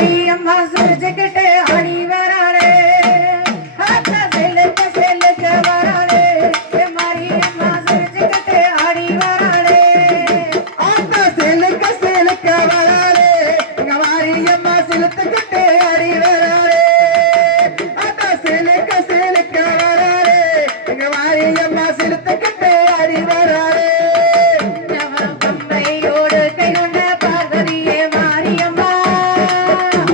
I'm a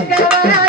ಕಟ್ಟವರ